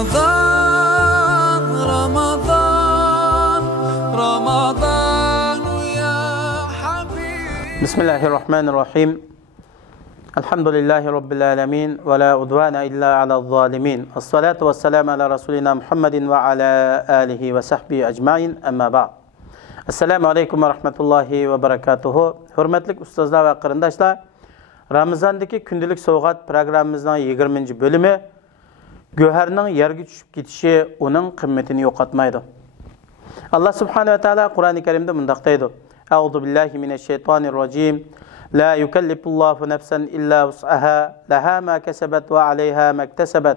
Ramazan, Ramazan, Ramazan ya Habib. Bismillahirrahmanirrahim. Elhamdülillahi Rabbil alemin. Ve la udvana illa ala zalimin. As-salatu ve selamu ala Resulina Muhammedin ve ala alihi ve sahbihi ecmain. Amma ba'd. Esselamu aleyküm ve rahmetullahi ve berekatuhu. Hürmetlik ustazlar ve kırındaşlar, Ramazandaki gündelik soğuğat programımızın 20. bölümü Göherinin yerge düşüp gitişi onun kıymetini yo'qotmaydi. Allah subhanahu ve taala Kur'an-ı Kerim'de mundaqdaydi. Euzu billahi mineşşeytanirracim. La yukellifullahu nefsen illa vus'aha, laha ma kesebat ve aleyha ma iktesebet.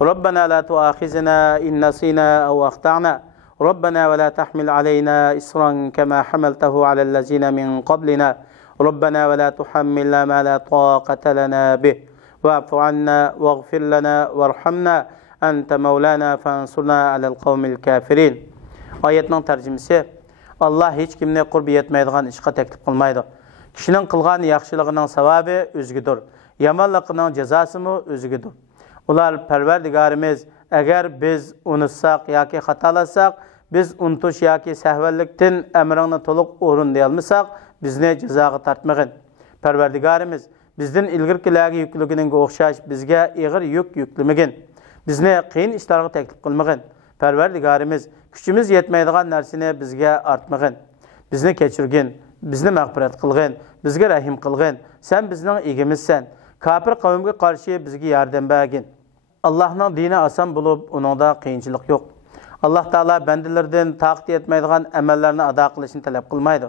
Rabbena la tuâkhizna in nasina ev akhta'na. Rabbena ve la tahmil aleyna isran kema hamaltahu alellezine min qablina. Rabbena ve la tuhammilna ma la taqata lana bih. Wa'fu anna waghfir lana warhamna ente mevlana fansurna alel kavmil kafirin. Ayetning tercümesi: Allah hiç kimne qurbi yetmaydigan ishqa taklif qilmaydi. Kişinin qilgan yaxshiligining savobi o'zigidir. Yomonligining jazosimi o'zigidir. Ular Parvardigorimiz agar biz unutsak yoki xatolasak, biz unutish yoki sahvallikdan amringni to'liq o'rinlay olmasak, bizni jazoga tortmagin. Parvardigorimiz bizden ilgirkilarga yukligininga o'xshash bizga ig'ir yuk yuklamagin. Bizni qiyin ishlarga taklif qilmagin. Parvardigorimiz kuchimiz yetmaydigan narsani bizga ortmagin. Bizni kechirgin, bizni mag'firat qilgin, bizga rahim qilgin. Sen bizning egimizsan. Kafir qavmga qarshi bizga yordam bergin. Allohning dini oson bo'lib, uningda qiyinchilik yo'q. Alloh taolo bandalardan taqat yetmaydigan amallarni ado qilishni talab qilmaydi.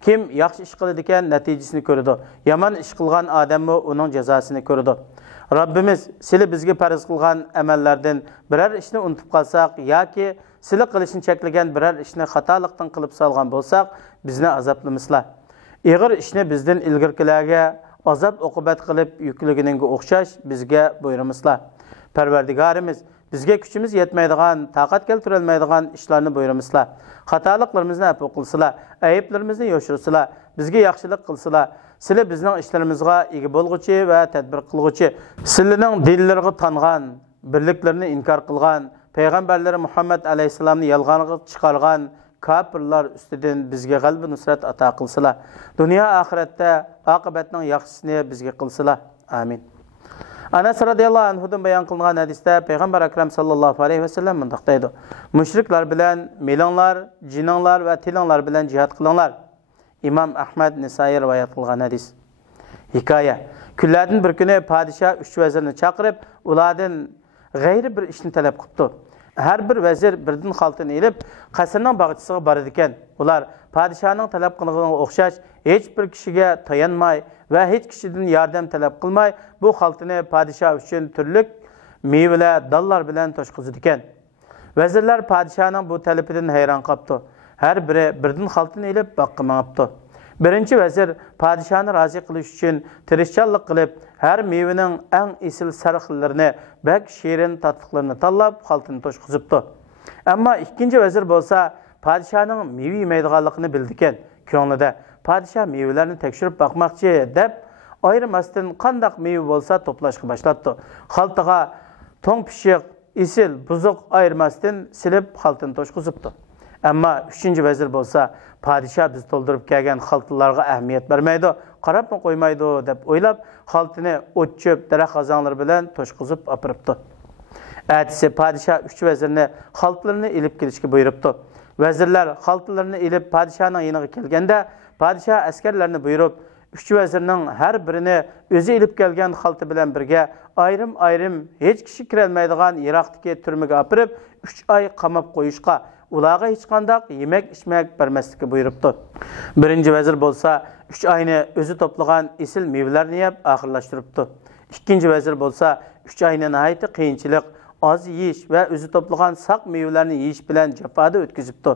Kim yaxshi ish qiladi ekan, natijasini ko'radi. Yomon ish qilgan odammi uning jazosini ko'radi. Rabbimiz sizlar bizga farz qilgan amallardan biror ishni unutib qolsak yoki sizlar qilishni cheklagan biror ishni xatolikdan qilib solgan bo'lsak, bizni azoblamaslar. Ig'ir ishni bizdan ilgirkilarga azob oqibat qilib yukligininga o'xshash bizga buyurmaslar. Parvardigorimiz bizga kuchimiz yetmaydigan, taqat keltirolmaydigan ishlarni buyurmaslar. Xatoliklarimizni afv qilsalar, ayiblarimizni yo'shirsalar, bizga yaxshilik qilsalar, sizlar bizning ishlarimizga ega bo'lguchi va tadbir qilguchi, sizlarning dinlariga tangan, birliklarini inkor qilgan, payg'ambarlari Muhammad alayhisalomni yolg'onga chiqargan kafirlar ustidan bizga g'alaba nusrat ato qilsalar, dunyo oxiratda oqibatning yaxshisini bizga qilsalar. Amin. Anas radhiyallohu anhudan bayon qilingan hadisda Payg'ambar akram sallallohu alayhi va sallam mundaq deydi: Mushriklar bilan melinglar, jininglar va tilinglar bilan jihad qilinglar. İmam Ahmad Nisai rivoyat qilgan hadis. Hikoya: Kunlardan bir kuni podshoh 3 vazirni chaqirib, ulardan g'ayri bir ishni talab qilibdi. Har bir vazir birdan xaltini elib, qasrning bog'chisiga boradi ekan. Ular podshohning talab qilganiga o'xshash hech bir kishiga tayanmay va hech kishidan yordam talab qilmay, bu xaltini podshoh uchun turli mevalar, dallar bilan to'shqizdi ekan. Vazirlar podshohning bu talabidan hayron qolibdi. Har biri birdan xaltini elib boqqimabdi. Birinchi vazir podshohni rozi qilish uchun tirishchanlik qilib, har mevaning eng esil sarxllarini, bak shirin tatliqlarini tanlab xaltini to'shqizibdi. Ammo ikkinchi vazir bo'lsa, podshohning meva yemaydiganligini bildi ekan. Ko'nglida podshoh mevalarni tekshirib boqmoqchi deb, ayirmasdan qandaq meva bo'lsa to'plashga boshladi. Xaltaga to'ng pishiq, esil, buzuq ayirmasdan silib xaltini to'shqizibdi. Ammo 3-vazir bo'lsa, podshoh biz to'ldirib kelgan xaltalarga ahamiyat bermaydi, qarab qo'ymaydi deb o'ylab, xaltini o't-cho'p, daraxt xazonlari bilan to'shqizib opiribdi. Atisi podshoh 3-vazirni xaltlarini elib kelishga buyuribdi. Vazirlar xaltalarni elib podshohning yoniga kelganda, podshoh askarlarni buyurib, 3-vazirning har birini o'zi elib kelgan xalta bilan birga ayrim-ayrim hech kishi kirolmaydigan Iroqdagi turmaga opirib, 3 oy qamab qo'yishga, ularga hech qanday yemak-ichmak bermaslikka buyuribdi. Birinchi vazir bo'lsa, 3 oyni o'zi to'plagan esil mevalarni yeb oxirlashtiribdi. Ikkinchi vazir bo'lsa, 3 oyni nihoyatda qiyinchilik, oz yeyish va o'zi to'plagan saq mevalarni yeyish bilan jafoda o'tkazibdi.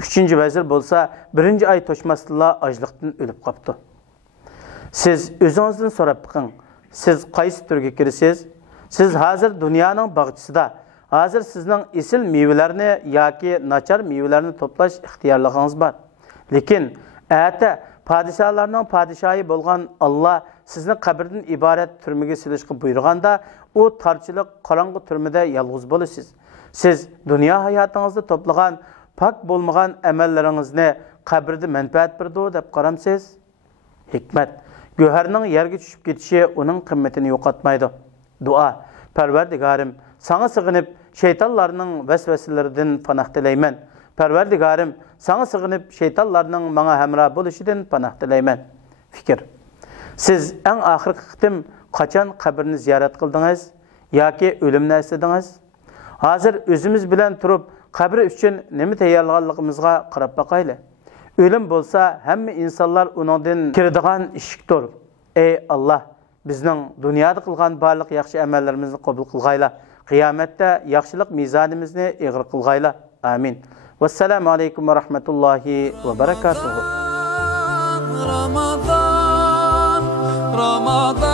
3-vazir bo'lsa, 1-oy to'shmasdilla ochlikdan o'lib qolibdi. Siz o'zingizdan so'rab biqing. Siz qaysi turga kirasiz? Siz hozir dunyoning bog'chisida, hozir sizning esil mevalarni yoki nachar mevalarni to'plash ixtiyorligingiz bor. Lekin ata podshohlarning podshohi bo'lgan Alloh sizni qabrdan iborat turmaga silishga buyurganda, u tarchilik qorong'u turmada yolg'iz bo'lasiz. Siz dunyo hayotingizda to'plagan pok bo'lmagan amallaringizni qabrda manfaat berdi deb qaramsiz. Hikmat, go'harning yerga tushib ketishi uning qimmatini yo'qotmaydi. Duo, Parvardigorim, sana sig'inib shaytonlarning vasvasalaridan panoh tilayman. Parvardigorim, sana sig'inib shaytonlarning menga hamroh bo'lishidan panoh tilayman. Fikr. Siz eng oxirgi qitim qachon qabrni ziyorat qildingiz yoki o'limni esladingiz? Hozir o'zimiz bilan turib, qabr uchun nima tayyorlaganligimizga qarab boqaylik. O'lim bo'lsa, hamma insonlar uningdan kiradigan eshikdir. Ey Alloh, bizning dunyoda qilgan barliq yaxshi amallarimizni qabul qilg'ayla. Qiyomatda yaxshilik mezonimizni ig'ir qilg'ayla. Amin. Vassalamu alaykum va rahmatullohi va barakatuh. Ramadan